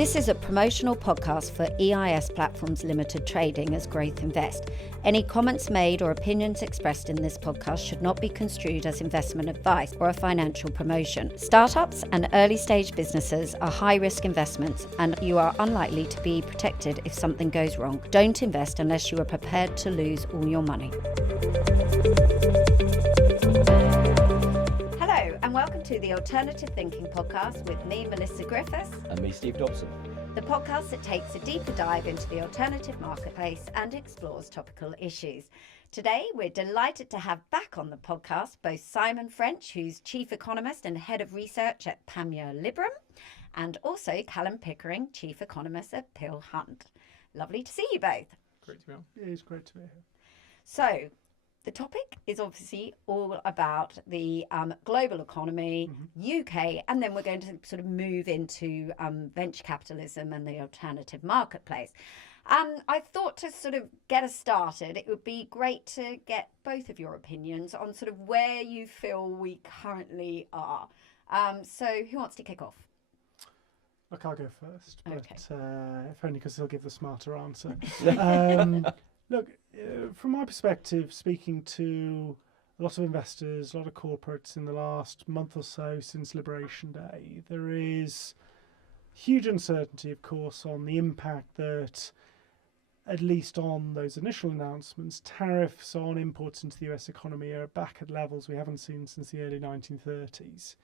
This is a promotional podcast for EIS Platforms Limited Trading as growthInvest. Any comments made or opinions expressed in this podcast should not be construed as investment advice or a financial promotion. Startups and early stage businesses are high-risk investments and you are unlikely to be protected if something goes wrong. Don't invest unless you are prepared to lose all your money. Hello and welcome to the Alternative Thinking Podcast with me, Melissa Griffiths. And me, Steve Dobson. The podcast that takes a deeper dive into the alternative marketplace and explores topical issues. Today, we're delighted to have back on the podcast both Simon French, who's Chief Economist and Head of Research at Panmure Liberum, and also Kallum Pickering, Chief Economist at Peel Hunt. Lovely to see you both. Great to be on. It is great to be here. So, the topic is obviously all about the global economy, UK, and then we're going to sort of move into venture capitalism and the alternative marketplace. I thought to sort of get us started, it would be great to get both of your opinions on sort of where you feel we currently are. So who wants to kick off? Look, I'll go first, but Okay. if only because he'll give the smarter answer. Look, from my perspective, speaking to a lot of investors, a lot of corporates in the last month or so since Liberation Day, there is huge uncertainty, of course, on the impact that, at least on those initial announcements, tariffs on imports into the US economy are back at levels we haven't seen since the early 1930s.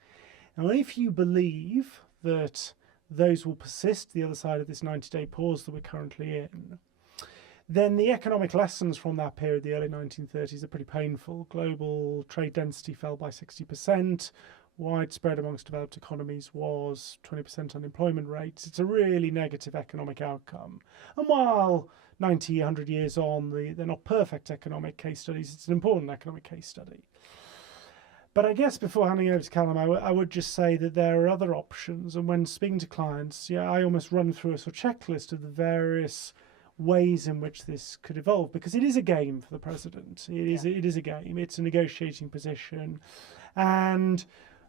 Now, if you believe that those will persist the other side of this 90-day pause that we're currently in, then the economic lessons from that period, the early 1930s, are pretty painful. Global trade density fell by 60%. Widespread amongst developed economies was 20% unemployment rates. It's a really negative economic outcome. And while 90, 100 years on, they're not perfect economic case studies, it's an important economic case study. But I guess before handing over to Kallum, I would just say that there are other options. And when speaking to clients, I almost run through a sort of checklist of the various ways in which this could evolve, because it is a game for the president. It is a game. It's a negotiating position. And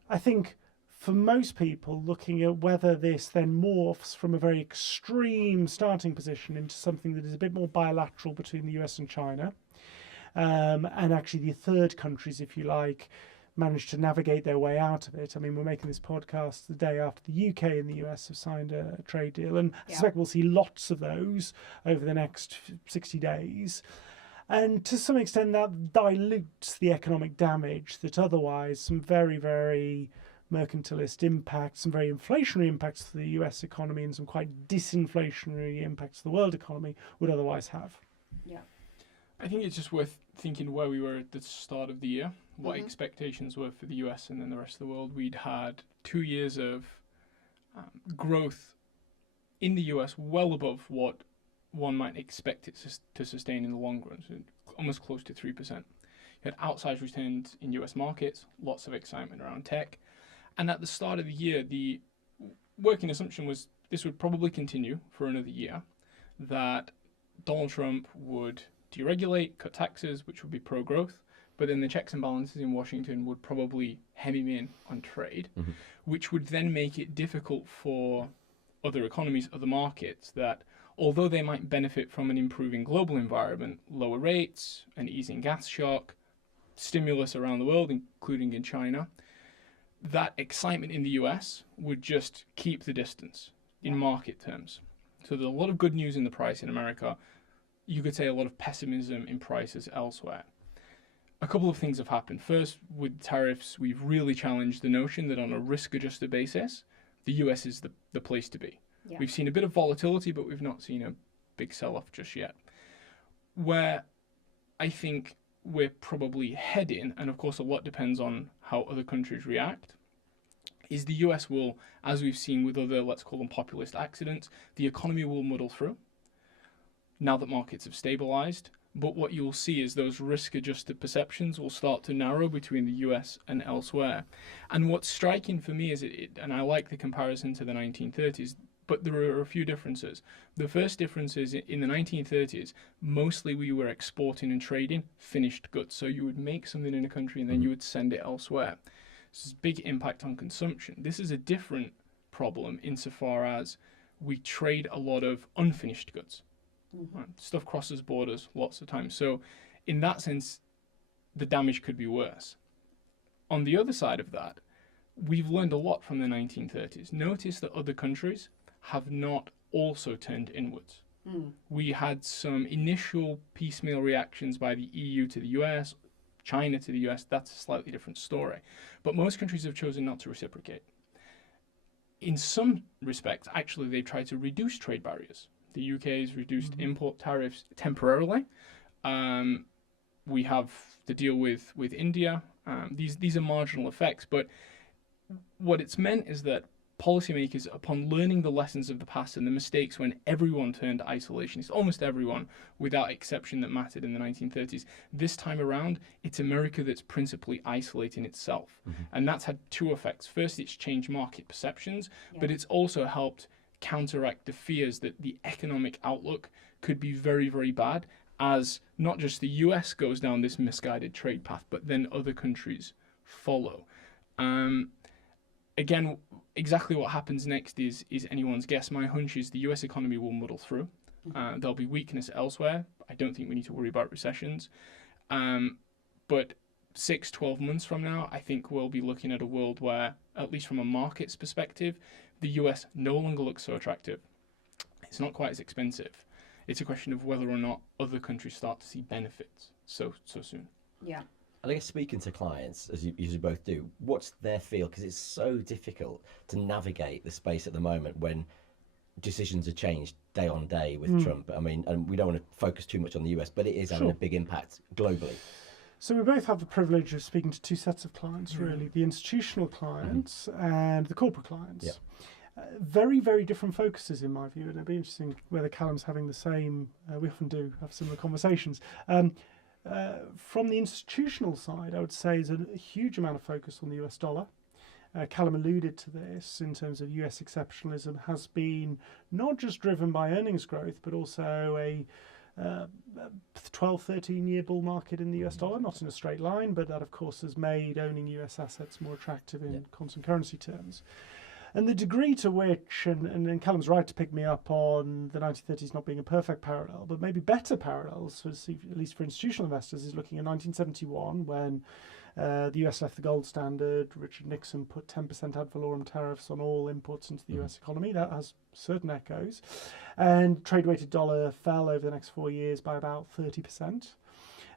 I think for most people, looking at whether this then morphs from a very extreme starting position into something that is a bit more bilateral between the US and China, and actually the third countries, if you like, managed to navigate their way out of it. I mean, we're making this podcast the day after the UK and the US have signed a trade deal, and I suspect we'll see lots of those over the next 60 days. And to some extent, that dilutes the economic damage that otherwise some very, very mercantilist impacts, some very inflationary impacts to the US economy and some quite disinflationary impacts to the world economy would otherwise have. Yeah. I think it's just worth thinking where we were at the start of the year, what expectations were for the US and then the rest of the world. We'd had 2 years of growth in the US well above what one might expect it to sustain in the long run, so almost close to 3%. You had outsized returns in US markets, lots of excitement around tech. And at the start of the year, the working assumption was this would probably continue for another year, that Donald Trump would deregulate, cut taxes, which would be pro-growth, but then the checks and balances in Washington would probably hem him in on trade, which would then make it difficult for other economies, other markets, that although they might benefit from an improving global environment, lower rates, an easing gas shock, stimulus around the world, including in China, that excitement in the US would just keep the distance in market terms. So there's a lot of good news in the price in America. You could say a lot of pessimism in prices elsewhere. A couple of things have happened. First, with tariffs, we've really challenged the notion that on a risk-adjusted basis, the US is the place to be. Yeah. We've seen a bit of volatility, but we've not seen a big sell-off just yet. Where I think we're probably heading, and of course a lot depends on how other countries react, is the US will, as we've seen with other, let's call them populist accidents, the economy will muddle through now that markets have stabilized. But what you'll see is those risk-adjusted perceptions will start to narrow between the US and elsewhere. And what's striking for me is, and I like the comparison to the 1930s, but there are a few differences. The first difference is in the 1930s, mostly we were exporting and trading finished goods. So you would make something in a country and then you would send it elsewhere. This is a big impact on consumption. This is a different problem insofar as we trade a lot of unfinished goods. Right? Stuff crosses borders lots of times. So in that sense, the damage could be worse. On the other side of that, we've learned a lot from the 1930s. Notice that other countries have not also turned inwards. We had some initial piecemeal reactions by the EU to the US, China to the US. That's a slightly different story. But most countries have chosen not to reciprocate. In some respects, actually, they've tried to reduce trade barriers. The UK has reduced import tariffs temporarily. We have to deal with India. These are marginal effects, but what it's meant is that policymakers, upon learning the lessons of the past and the mistakes when everyone turned isolationist, almost everyone, without exception, that mattered in the 1930s, this time around, it's America that's principally isolating itself. And that's had two effects. First, it's changed market perceptions, but it's also helped counteract the fears that the economic outlook could be very, very bad, as not just the US goes down this misguided trade path, but then other countries follow. Again, exactly what happens next is anyone's guess. My hunch is the US economy will muddle through. There'll be weakness elsewhere. I don't think we need to worry about recessions. But 6-12 months from now, I think we'll be looking at a world where, at least from a market's perspective, the US no longer looks so attractive. It's not quite as expensive. It's a question of whether or not other countries start to see benefits so soon. Yeah. I guess speaking to clients, as you both do, what's their feel? Because it's so difficult to navigate the space at the moment when decisions are changed day on day with Trump. I mean, and we don't want to focus too much on the US, but it is having a big impact globally. So we both have the privilege of speaking to two sets of clients, really, the institutional clients and the corporate clients. Yeah. Very, very different focuses in my view, and it'd be interesting whether Kallum's having the same, we often do have similar conversations. From the institutional side, I would say there's a huge amount of focus on the US dollar. Kallum alluded to this in terms of US exceptionalism has been not just driven by earnings growth, but also a 12, 13-year bull market in the US dollar, not in a straight line, but that, of course, has made owning US assets more attractive in constant currency terms. And the degree to which, and Kallum's right to pick me up on the 1930s not being a perfect parallel, but maybe better parallels, at least for institutional investors, is looking at 1971 when the US left the gold standard. Richard Nixon put 10% ad valorem tariffs on all imports into the US economy. That has certain echoes. And trade-weighted dollar fell over the next 4 years by about 30%.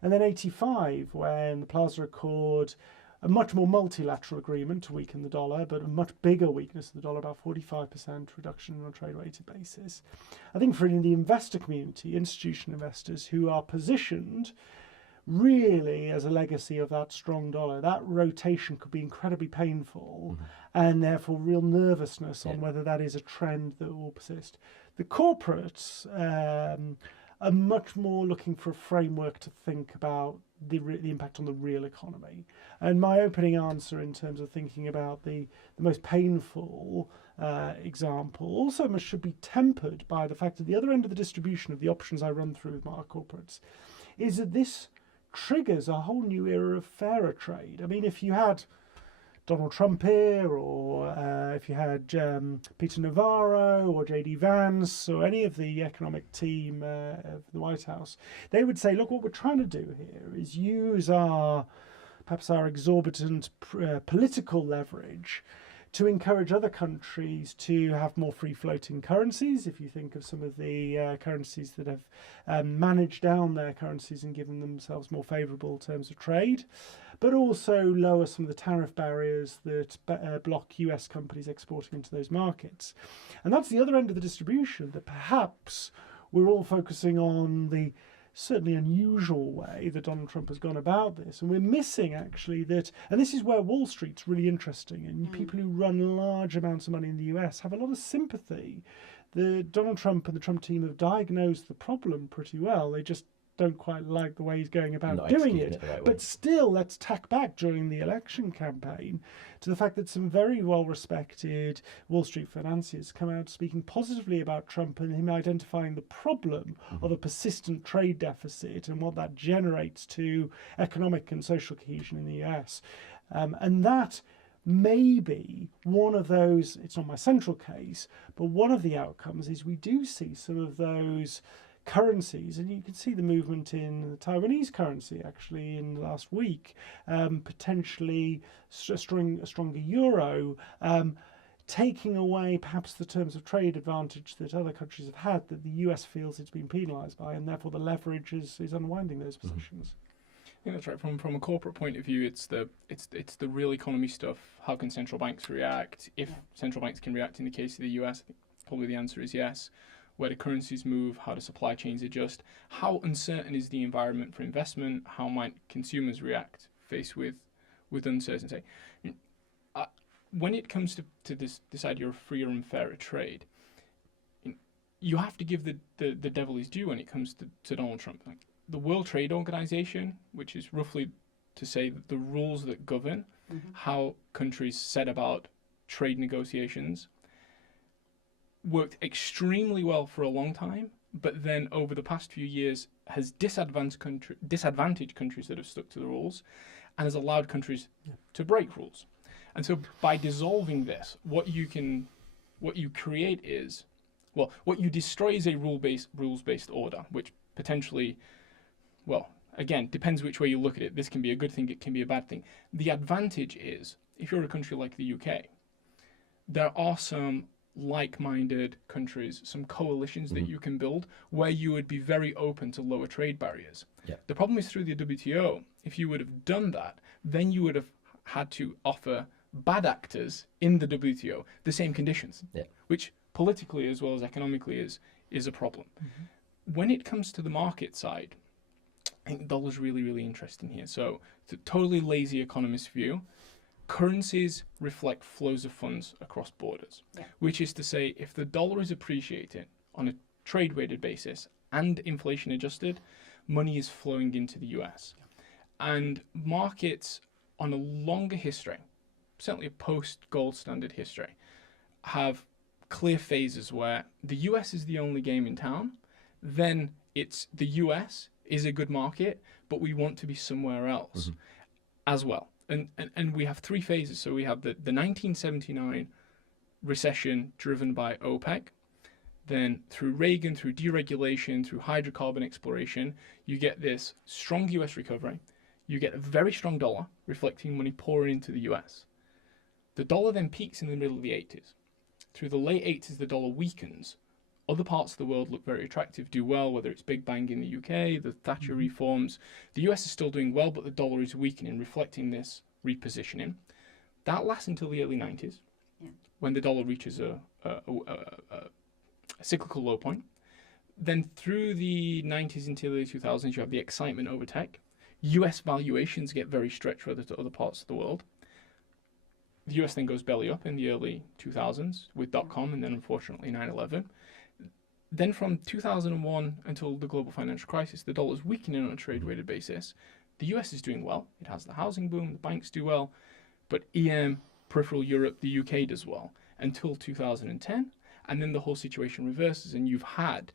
And then 85, when the Plaza Accord, a much more multilateral agreement to weaken the dollar, but a much bigger weakness of the dollar, about 45% reduction on a trade-weighted basis. I think for the investor community, institutional investors who are positioned really as a legacy of that strong dollar, that rotation could be incredibly painful and therefore real nervousness on whether that is a trend that will persist. The corporates are much more looking for a framework to think about the impact on the real economy. And my opening answer in terms of thinking about the most painful example also should be tempered by the fact that the other end of the distribution of the options I run through with my corporates is that this triggers a whole new era of fairer trade. I mean, if you had Donald Trump here, or if you had Peter Navarro or J.D. Vance or any of the economic team of the White House, they would say, look, what we're trying to do here is use perhaps our exorbitant political leverage to encourage other countries to have more free-floating currencies. If you think of some of the currencies that have managed down their currencies and given themselves more favourable terms of trade, but also lower some of the tariff barriers that block US companies exporting into those markets. And that's the other end of the distribution, that perhaps we're all focusing on the certainly unusual way that Donald Trump has gone about this. And we're missing actually that, and this is where Wall Street's really interesting, and people who run large amounts of money in the US have a lot of sympathy. Donald Trump and the Trump team have diagnosed the problem pretty well. They just don't quite like the way he's going about doing it. But still, let's tack back during the election campaign to the fact that some very well-respected Wall Street financiers come out speaking positively about Trump and him identifying the problem of a persistent trade deficit and what that generates to economic and social cohesion in the US. And that maybe one of those, it's not my central case, but one of the outcomes is we do see some of those currencies, and you can see the movement in the Taiwanese currency actually in the last week, potentially a stronger euro, taking away perhaps the terms of trade advantage that other countries have had, that the US feels it's been penalised by, and therefore the leverage is unwinding those positions. I think that's right. From a corporate point of view, it's the real economy stuff. How can central banks react? If central banks can react in the case of the US, I think probably the answer is yes. Where do currencies move? How do supply chains adjust? How uncertain is the environment for investment? How might consumers react faced with uncertainty? When it comes to this idea of freer and fairer trade, you have to give the devil his due when it comes to Donald Trump. Like, the World Trade Organization, which is roughly to say that the rules that govern how countries set about trade negotiations, worked extremely well for a long time, but then over the past few years has disadvantaged countries that have stuck to the rules and has allowed countries to break rules. And so by dissolving this, what you create is, well, what you destroy is a rules-based order, which potentially, well, again, depends which way you look at it. This can be a good thing, it can be a bad thing. The advantage is, if you're a country like the UK, there are some like-minded countries, some coalitions that you can build where you would be very open to lower trade barriers. Yeah. The problem is through the WTO, if you would have done that, then you would have had to offer bad actors in the WTO the same conditions, which politically as well as economically is a problem. When it comes to the market side, I think the dollar's really, really interesting here. So it's a totally lazy economist view. Currencies reflect flows of funds across borders, which is to say, if the dollar is appreciating on a trade-weighted basis and inflation adjusted, money is flowing into the US. And markets on a longer history, certainly a post-gold standard history, have clear phases where the US is the only game in town, then it's the US is a good market, but we want to be somewhere else as well. And we have three phases. So we have the 1979 recession driven by OPEC. Then through Reagan, through deregulation, through hydrocarbon exploration, you get this strong US recovery. You get a very strong dollar reflecting money pouring into the US. The dollar then peaks in the middle of the 80s. Through the late 80s, the dollar weakens. Other parts of the world look very attractive, do well, whether it's Big Bang in the UK, the Thatcher reforms. The US is still doing well, but the dollar is weakening, reflecting this repositioning. That lasts until the early 90s, when the dollar reaches a cyclical low point. Then through the 90s until the 2000s, you have the excitement over tech. US valuations get very stretched relative to other parts of the world. The US then goes belly up in the early 2000s with .com and then unfortunately 9/11. Then from 2001 until the global financial crisis, the dollar's weakening on a trade-weighted basis. The US is doing well. It has the housing boom, the banks do well, but EM, peripheral Europe, the UK does well until 2010. And then the whole situation reverses and you've had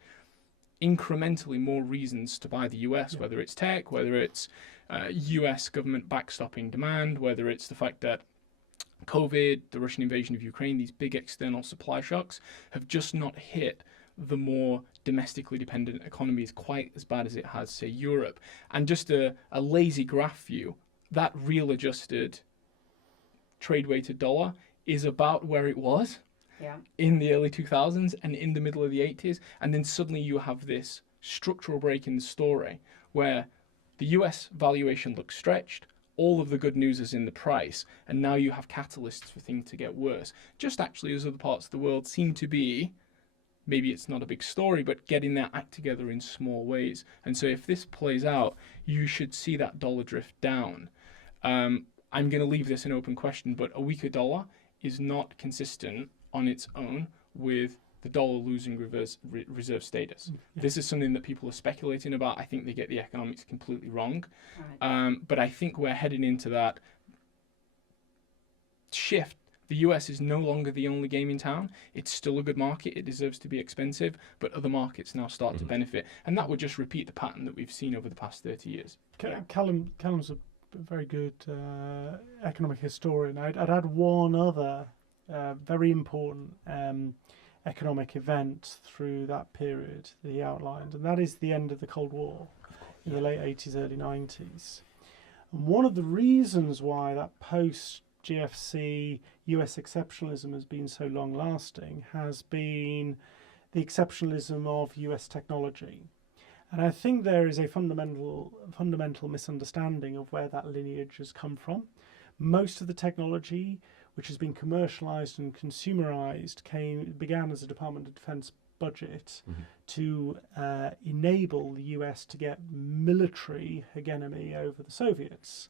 incrementally more reasons to buy the US, whether it's tech, whether it's US government backstopping demand, whether it's the fact that COVID, the Russian invasion of Ukraine, these big external supply shocks have just not hit the more domestically dependent economies quite as bad as it has, say, Europe. And just a lazy graph view, that real adjusted trade-weighted dollar is about where it was in the early 2000s and in the middle of the 80s. And then suddenly you have this structural break in the story where the US valuation looks stretched, all of the good news is in the price, and now you have catalysts for things to get worse. Just actually as other parts of the world seem to be, maybe it's not a big story, but getting their act together in small ways. And so if this plays out, you should see that dollar drift down. I'm going to leave this an open question, but a weaker dollar is not consistent on its own with the dollar losing reserve status. This is something that people are speculating about. I think they get the economics completely wrong. But I think we're heading into that shift. The US is no longer the only game in town. It's still a good market. It deserves to be expensive, but other markets now start to benefit. And that would just repeat the pattern that we've seen over the past 30 years. Kallum's a very good economic historian. I'd add one other very important economic event through that period that he outlined, and that is the end of the Cold War in the late 80s, early 90s. And one of the reasons why that post-GFC US exceptionalism has been so long-lasting has been the exceptionalism of US technology. And I think there is a fundamental misunderstanding of where that lineage has come from. Most of the technology which has been commercialized and consumerized began as a Department of Defense budget to enable the US to get military hegemony over the Soviets.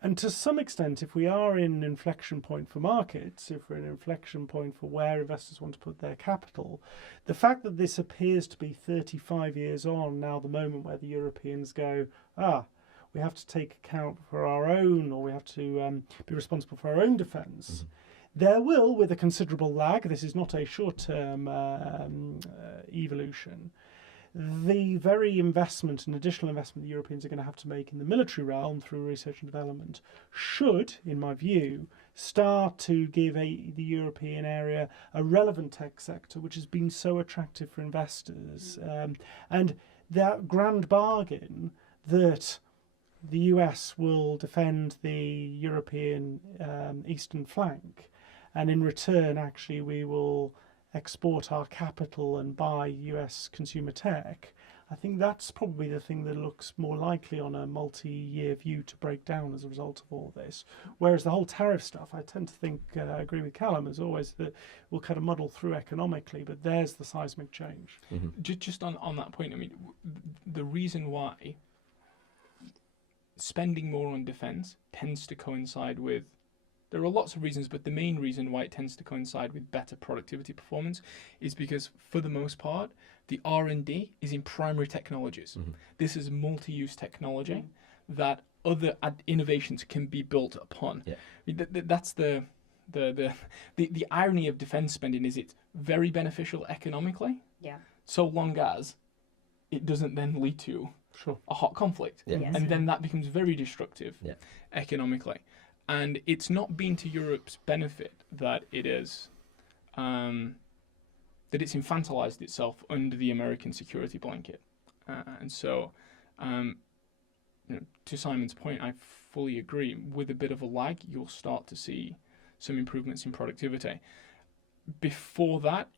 And to some extent, if we are in an inflection point for markets, if we're in an inflection point for where investors want to put their capital, the fact that this appears to be 35 years on now, the moment where the Europeans go, we have to take account for our own, or we have to be responsible for our own defence. There will, with a considerable lag, this is not a short-term evolution, the very investment and additional investment the Europeans are going to have to make in the military realm through research and development should, in my view, start to give the European area a relevant tech sector which has been so attractive for investors. And that grand bargain that the US will defend the European eastern flank, and in return, actually, we will export our capital and buy US consumer tech. I think that's probably the thing that looks more likely on a multi-year view to break down as a result of all this. Whereas the whole tariff stuff, I tend to think, I agree with Kallum, as always, that we'll kind of muddle through economically, but there's the seismic change. Just on that point, I mean, the reason why spending more on defence tends to coincide with, there are lots of reasons, but the main reason why it tends to coincide with better productivity performance is because, for the most part, the R&D is in primary technologies. This is multi-use technology that other innovations can be built upon. I mean, that's the irony of defence spending is it's very beneficial economically, so long as it doesn't then lead to a hot conflict. And then that becomes very destructive economically. And it's not been to Europe's benefit that it is that it's infantilized itself under the American security blanket. And so, to Simon's point, I fully agree. With a bit of a lag, you'll start to see some improvements in productivity. Before that,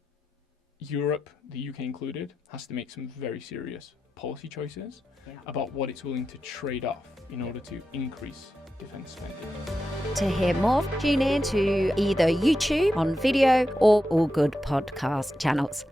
Europe, the UK included, has to make some very serious policy choices about what it's willing to trade off in order to increase defence spending. To hear more, tune in to either YouTube on video or all good podcast channels.